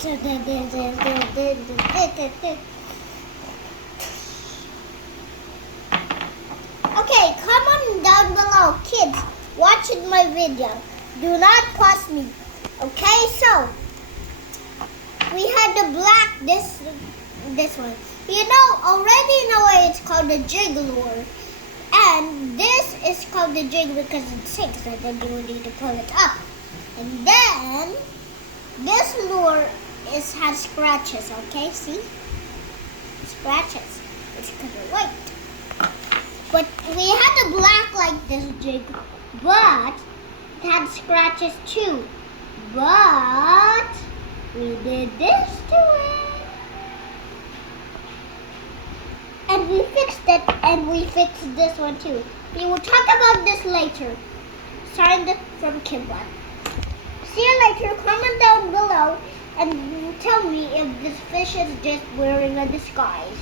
Okay, comment down below, kids, watching my video. Do not pause me. Okay, so we had the black this one. You already know why it's called the jig lure. And this is called the jig because it sinks, and then you need to pull it up. And then this lure has scratches, okay? See? Scratches. It's kind of white. But we had the black like this jig, but it had scratches too. But we did this to it. And we fixed it, and we fixed this one too. We will talk about this later. Signed from Kimbot. See you later. Comment down below and tell me if this fish is just wearing a disguise.